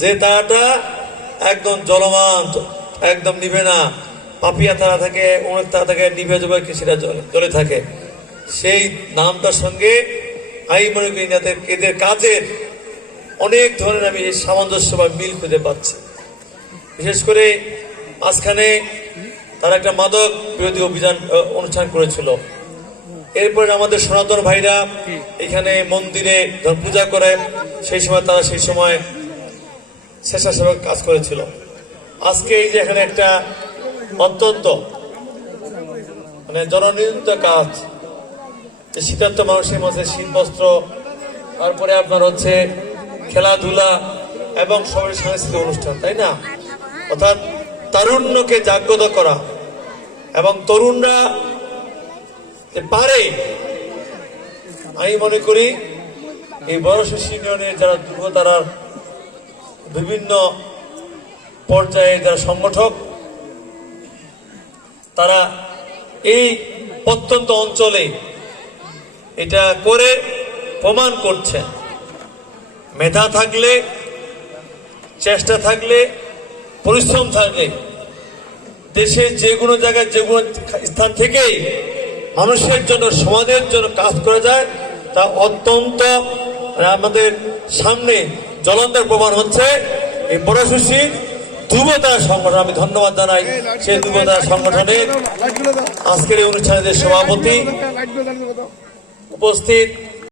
যে তারাটা একদম জলমান, একদম নিভে না, পাপিয়া তারা থাকে, অনেক তারা থাকে, নিভে যাবে সেটা জ্বলে থাকে। সেই নামটার সঙ্গে আমি মনে করি এদের কাজের অনেক ধরনের আমি সামঞ্জস্য বা মিল খুঁজে পাচ্ছি। বিশেষ করে মাঝখানে তারা একটা মাদক বিরোধী অভিযান অনুষ্ঠান করেছিল। এরপরে আমাদের সনাতন ভাইরা এখানে মন্দিরে পূজা করে, সেই সময় তারা সেই সময় স্বেচ্ছাসেবক কাজ করেছিল। আজকে এই যে এখানে একটা অত্যন্ত জননিয়ন্ত্রিত কাজ, যে শীতার্থ মানুষের মধ্যে শীত বস্ত্র, তারপরে আপনার হচ্ছে খেলাধুলা এবং সবাই সাংস্কৃতিক অনুষ্ঠান, তাই না? অর্থাৎ তারুণ্যকে জাগ্রত করা এবং তরুণরা পারে, আমি মনে করি এই বড়শিশি ইউনিয়নের যারা যুবতারার বিভিন্ন পর্যায়ে যারা সংগঠক, তারা এই প্রত্যন্ত অঞ্চলে এটা করে প্রমাণ করছে, মেধা থাকলে, চেষ্টা থাকলে, পরিশ্রম থাকলে দেশের যে কোনো জায়গায় যে কোনো স্থান থেকেই মানুষের জন্য, সমাজের জন্য কাজ করে যায়। তা অত্যন্ত আমাদের সামনে জ্বলন্ত প্রমাণ হচ্ছে এই বড়শিশি যুবতারা সংগঠন। আমি ধন্যবাদ জানাই সেই যুবতারা সংগঠনের আজকের এই অনুষ্ঠানের সভাপতি, উপস্থিত